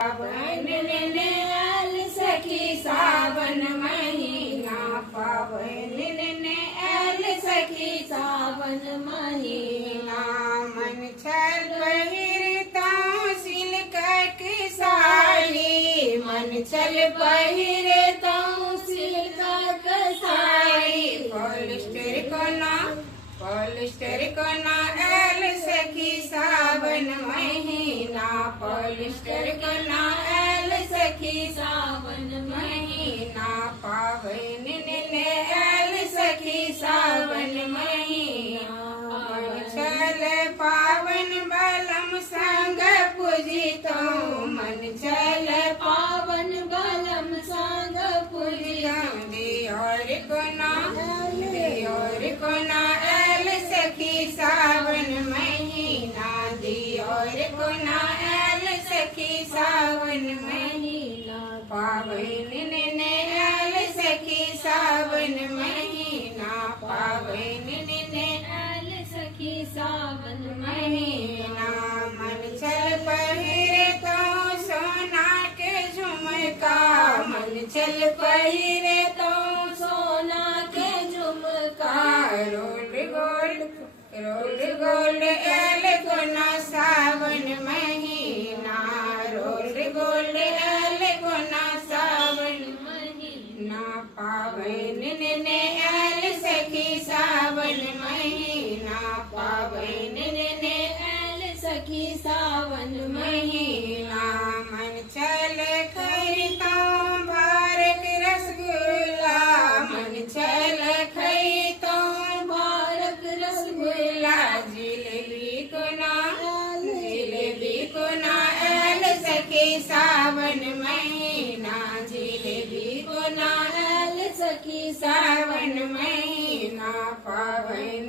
पावन ने आल सखी सावन महीना, पावन ने आल सखी सावन महीना। मन छल पहिरता सिल्क की साड़ी, मन छल पहिरता सिल्क की साड़ी। पॉलिस्टर को ना आल सखी सावन महीना, पॉलिस्टर को ना आल सखी सावन महीना। पावन ने आल सखी सावन महीना। चल पावन बलम संग पूजी तो, मन चल पावन बलम संग पूजी। दियोर को ना आल सखी सावन महीना, दियोर को ना आल सखी सावन महीना। पावन ने आल सखी सावन महीना, पावन ने आल सखी सावन महीना। मन चल पहिरे तो सोना के झुमका, मन चल पहिरे तो सोना के झुमका। रोल गोल्ड एल को ना सावन महीना, रोल गोल्ड एल को ना सावन महीना। पावन ने एल सखी सावन महीना, पावन ने एल सखी सावन महीना। मन चल खरीता भारत रसगुल्ला, मन चल खरीता भारत रसगुल्ला। जिलेबी को ना आल सखी सावन महीना, जिलेबी को ना आल सखी सावन महीना। पावन